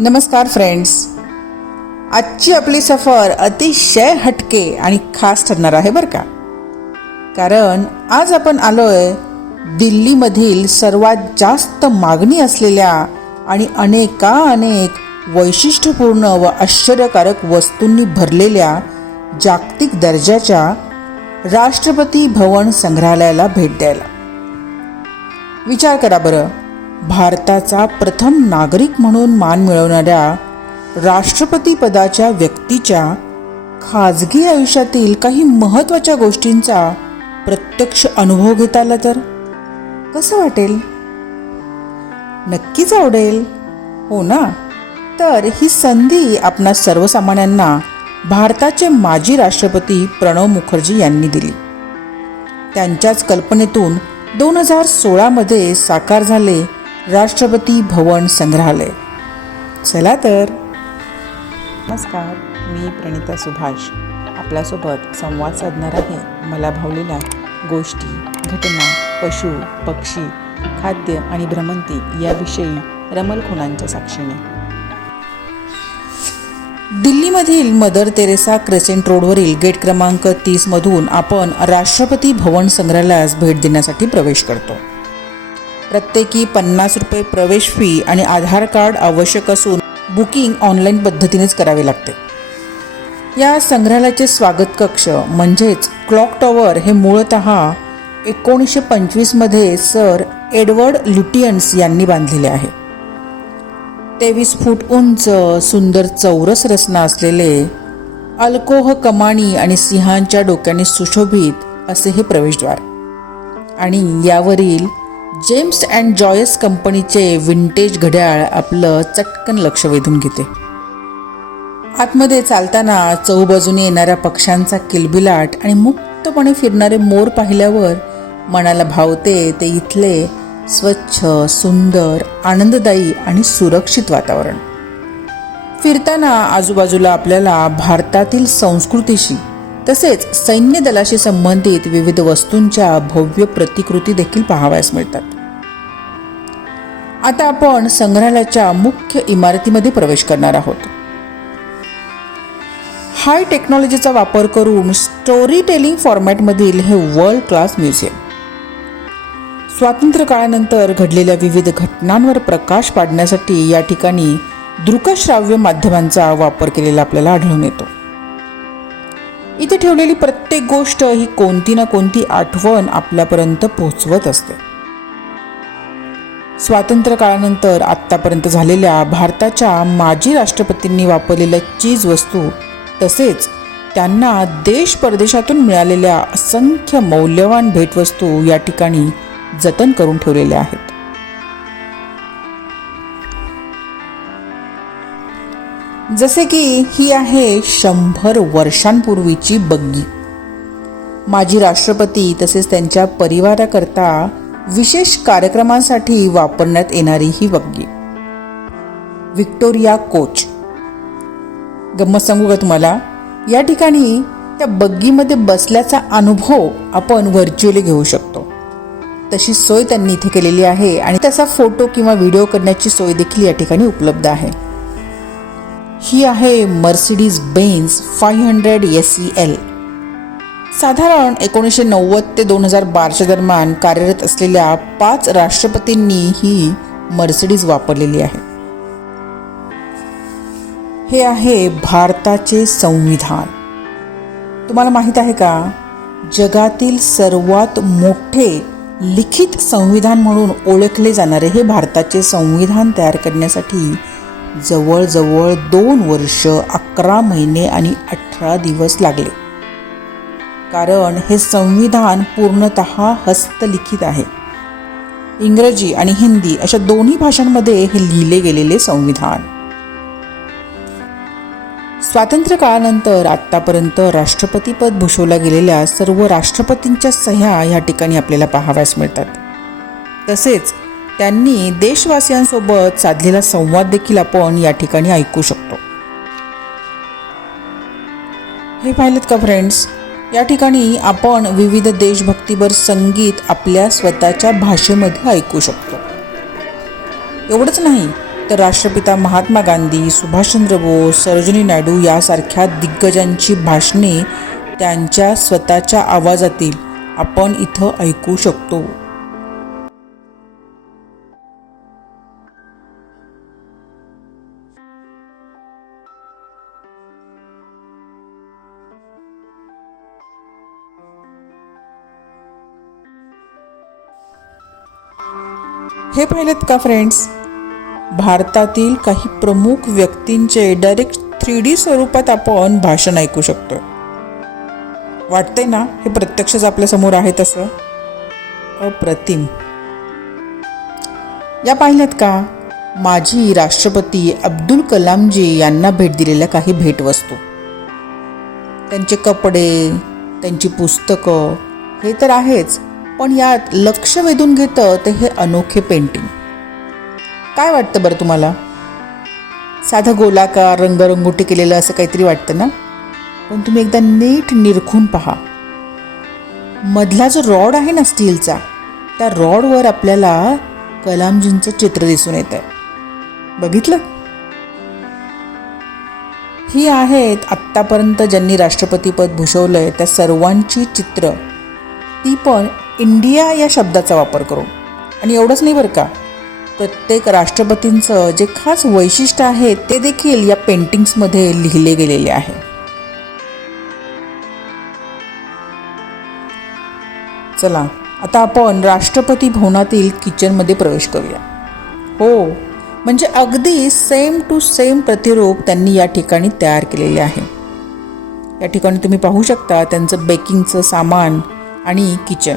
नमस्कार फ्रेंड्स आजची आपली सफर अतिशय हटके आणि खास ठरणार आहे बरं का? कारण आज आपण आलोय दिल्लीमधील सर्वात जास्त मागणी असलेल्या आणि अनेका अनेक वैशिष्ट्यपूर्ण व आश्चर्यकारक वस्तूंनी भरलेल्या जागतिक दर्जाच्या राष्ट्रपती भवन संग्रहालयाला भेट द्यायला. विचार करा बरं. भारताचा प्रथम नागरिक म्हणून मान मिळवणाऱ्या राष्ट्रपती पदाच्या व्यक्तीच्या खाजगी आयुष्यातील काही महत्त्वाच्या गोष्टींचा प्रत्यक्ष अनुभव घेता आला तर? कसं वाटेल? नक्कीच आवडेल. हो ना? तर ही संधी आपणा सर्वसामान्यांना भारताचे माजी राष्ट्रपती प्रणव मुखर्जी यांनी दिली. त्यांच्याच कल्पनेतून दोन हजार सोळामध्ये साकार झाले राष्ट्रपती भवन संग्रहालय. चला तर. नमस्कार मी प्रणिता सुभाष. आपल्यासोबत संवाद साधणार आहे मला भावलेल्या गोष्टी घटना पशु पक्षी खाद्य आणि भ्रमंती याविषयी रमल खुणांच्या साक्षीने. दिल्लीमधील मदर तेरेसा क्रेसेंट रोडवरील गेट क्रमांक तीसमधून आपण राष्ट्रपती भवन संग्रहालयास भेट देण्यासाठी प्रवेश करतो. प्रत्येकी पन्नास रुपये प्रवेश फी आणि आधार कार्ड आवश्यक असून बुकिंग ऑनलाईन पद्धतीनेच करावे लागते. या संग्रहालयाचे स्वागत कक्ष म्हणजेच क्लॉक टॉवर हे मूळत एकोणीसशे पंचवीसमध्ये सर एडवर्ड लुटियन्स यांनी बांधलेले आहे. तेवीस फूट उंच सुंदर चौरस रचना असलेले अल्कोह कमानी आणि सिंहांच्या डोक्याने सुशोभित असे हे प्रवेशद्वार. आणि यावरील जेम्स अँड जॉयस कंपनीचे विंटेज घड्याळ आपलं चटकन लक्ष वेधून घेते. आतमध्ये चालताना चहूबाजूने येणाऱ्या पक्ष्यांचा किलबिलाट आणि मुक्तपणे फिरणारे मोर पाहिल्यावर मनाला भावते ते इथले स्वच्छ सुंदर आनंददायी आणि सुरक्षित वातावरण. फिरताना आजूबाजूला आपल्याला भारतातील संस्कृतीशी तसेच सैन्य दलाशी संबंधित विविध वस्तूंच्या भव्य प्रतिकृती देखील पाहावयास मिळतात. आता आपण संग्रहालयाच्या मुख्य इमारतीमध्ये प्रवेश करणार आहोत. हाय टेक्नॉलॉजीचा वापर करून स्टोरी टेलिंग फॉर्मॅटमधील हे वर्ल्ड क्लास म्युझियम स्वातंत्र्य काळानंतर घडलेल्या विविध घटनांवर प्रकाश पाडण्यासाठी या ठिकाणी दृकश्राव्य माध्यमांचा वापर केलेला आपल्याला आढळून येतो. इथे ठेवलेली प्रत्येक गोष्ट ही कोणती ना कोणती आठवण आपल्यापर्यंत पोहोचवत असते. स्वातंत्र्य काळानंतर आत्तापर्यंत झालेल्या भारताच्या माजी राष्ट्रपतींनी वापरलेल्या चीज वस्तू तसेच त्यांना देश परदेशातून मिळालेल्या असंख्य मौल्यवान भेटवस्तू या ठिकाणी जतन करून ठेवलेल्या आहेत. जसे की ही आहे शंभर वर्षांपूर्वीची बग्गी. माजी राष्ट्रपती तसेच त्यांच्या परिवाराकरता विशेष कार्यक्रमांसाठी वापरण्यात येणारी ही बग्गी. Victoria coach. गंमत सांगू का तुम्हाला? या ठिकाणी त्या बग्गीमध्ये बसल्याचा अनुभव आपण व्हर्च्युअली घेऊ शकतो. तशी सोय त्यांनी इथे केलेली आहे आणि त्याचा फोटो किंवा व्हिडिओ करण्याची सोय देखील या ठिकाणी उपलब्ध आहे. ही आहे Mercedes Benz five hundred S C L साधारण एकोणीसशे नव्वद ते दोन हजार बाराच्या दरम्यान कार्यरत असलेल्या पाच राष्ट्रपतींनी ही मर्सिडीज वापरलेली आहे. हे आहे भारताचे संविधान. तुम्हाला माहीत आहे का? जगातील सर्वात मोठे लिखित संविधान म्हणून ओळखले जाणारे हे भारताचे संविधान तयार करण्यासाठी जवळजवळ दोन वर्ष अकरा महिने आणि अठरा दिवस लागले. कारण हे संविधान पूर्णत हस्तलिखित आहे. इंग्रजी आणि हिंदी अशा दोन्ही भाषांमध्ये हे लिहिले गेलेले संविधान. स्वातंत्र्य काळानंतर आत्तापर्यंत राष्ट्रपतीपद भूषवल्या गेलेल्या सर्व राष्ट्रपतींच्या सह्या या ठिकाणी आपल्याला पाहाव्यास मिळतात. तसेच त्यांनी देशवासियांसोबत साधलेला संवाद देखील आपण या ठिकाणी ऐकू शकतो. हे पाहिलेत का फ्रेंड्स या ठिकाणी आपण विविध देशभक्तीवर संगीत आपल्या स्वतःच्या भाषेमध्ये ऐकू शकतो. एवढंच नाही तर राष्ट्रपिता महात्मा गांधी सुभाषचंद्र बोस सरोजिनी नायडू यासारख्या दिग्गजांची भाषणे त्यांच्या स्वतःच्या आवाजातील आपण इथं ऐकू शकतो. हे पाहिलेत का फ्रेंड्स भारतातील काही प्रमुख व्यक्तींचे डायरेक्ट थ्री डी स्वरूपात आपण भाषण ऐकू शकतो. वाटतंय ना? हे प्रत्यक्षच आपल्यासमोर आहे तसं. अप्रतिम. या पाहिल्यात का? माजी राष्ट्रपती अब्दुल कलामजी यांना भेट दिलेल्या काही भेटवस्तू. त्यांचे कपडे त्यांची पुस्तकं हे तर आहेच. पण यात लक्ष वेधून घेतं ते हे अनोखे पेंटिंग काय वाटतं बरं तुम्हाला? साधं गोलाकार रंगरंगोटी केलेलं असं काहीतरी वाटतं ना? पण तुम्ही एकदा नीट निरखून पहा. मधला जो रॉड आहे ना स्टीलचा त्या रॉडवर आपल्याला कलामजींचं चित्र दिसून येत आहे बघितलं? ही आहेत आत्तापर्यंत ज्यांनी राष्ट्रपतीपद भूषवलं आहे त्या सर्वांची चित्र. ती पण इंडिया या शब्दाचा वापर करू. आणि एवढंच नाही बरं का? प्रत्येक राष्ट्रपतींचं जे खास वैशिष्ट्य आहे ते देखील या पेंटिंग्समध्ये लिहिले गेलेले आहे. चला आता आपण राष्ट्रपती भवनातील किचनमध्ये प्रवेश करूया. हो म्हणजे अगदी सेम टू सेम प्रतिरूप त्यांनी या ठिकाणी तयार केलेले आहे. या ठिकाणी तुम्ही पाहू शकता त्यांचं बेकिंगचं सामान आणि किचन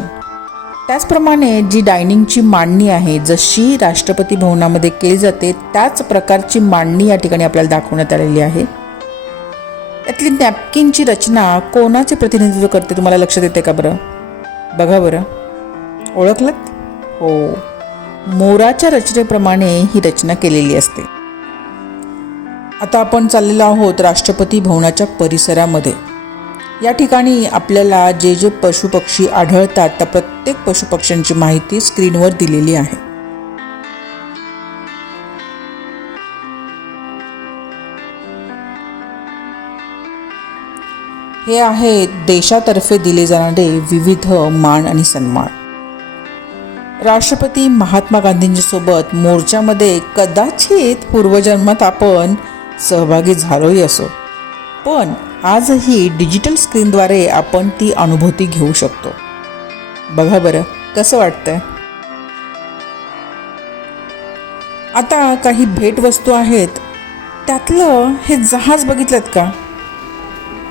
त्याचप्रमाणे जी डायनिंगची मांडणी आहे जशी राष्ट्रपती भवनामध्ये केली जाते त्याच प्रकारची मांडणी या ठिकाणी आपल्याला दाखवण्यात आलेली आहे. त्यातली नॅपकिनची रचना कोणाचे प्रतिनिधित्व करते तुम्हाला लक्षात येते का बरं? बघा बरं. ओळखलं हो. मोराच्या रचनेप्रमाणे ही रचना केलेली असते. आता आपण चाललेलो आहोत राष्ट्रपती भवनाच्या परिसरामध्ये. या ठिकाणी आपल्याला जे जे पशुपक्षी आढळतात त्या प्रत्येक पशुपक्ष्यांची माहिती स्क्रीनवर दिलेली आहे. हे आहेत देशातर्फे दिले जाणारे विविध मान आणि सन्मान. राष्ट्रपती महात्मा गांधींच्यासोबत मोर्चामध्ये कदाचित पूर्वजन्मात आपण सहभागी झालोही असो. पण आजही डिजिटल स्क्रीनद्वारे आपण ती अनुभूती घेऊ शकतो. बघा बरं कसं वाटतंय? आता काही भेटवस्तू आहेत. त्यातलं हे जहाज बघितलं का?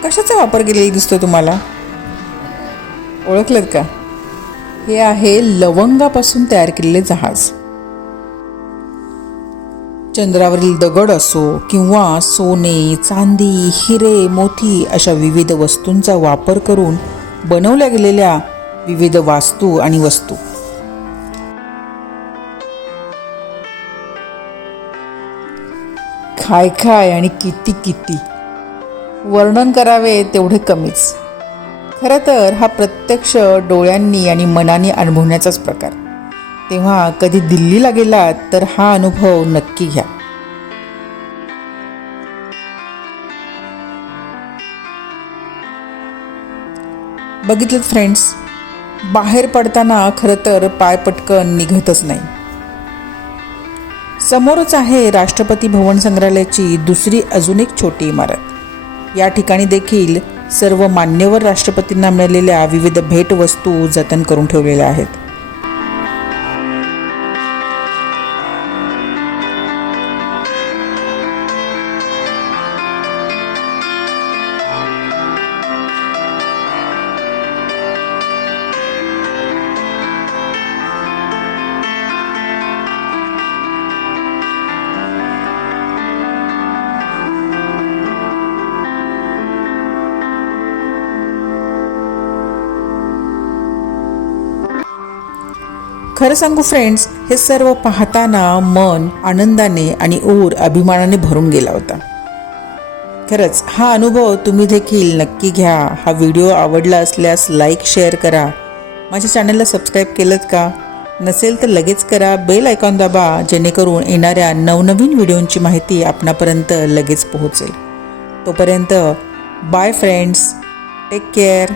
कशाचा वापर केलेला दिसतो तुम्हाला? ओळखलं का? हे आहे लवंगापासून तयार केलेले जहाज. चंद्रावरील दगड असो किंवा सोने चांदी हिरे मोती अशा विविध वस्तूंचा वापर करून बनवल्या गेलेल्या विविध वास्तू आणि वस्तू. खाय खाय आणि किती किती. वर्णन करावे तेवढे कमीच. खरं तर हा प्रत्यक्ष डोळ्यांनी आणि मनाने अनुभवण्याचाच प्रकार. तेव्हा कधी दिल्लीला गेलात तर हा अनुभव नक्की घ्या. बघितलं फ्रेंड्स बाहेर पडताना खरं तर पाय पटकन निघतच नाही. समोरच आहे राष्ट्रपती भवन संग्रहालयाची दुसरी अजून एक छोटी इमारत. या ठिकाणी देखील सर्व मान्यवर राष्ट्रपतींना मिळालेल्या विविध भेटवस्तू जतन करून ठेवलेल्या आहेत. खरं सांगू फ्रेंड्स हे सर्व पाहताना मन आनंदाने आणि ऊर अभिमानाने भरून गेला होता. खरंच हा अनुभव तुम्ही देखील नक्की घ्या. हा व्हिडिओ आवडला असल्यास लाईक शेअर करा. माझ्या चॅनलला सबस्क्राईब केलं का? नसेल तर लगेच करा. बेल आयकॉन दाबा जेणेकरून येणाऱ्या नवनवीन व्हिडिओंची माहिती आपणापर्यंत लगेच पोहोचेल. तोपर्यंत बाय फ्रेंड्स टेक केअर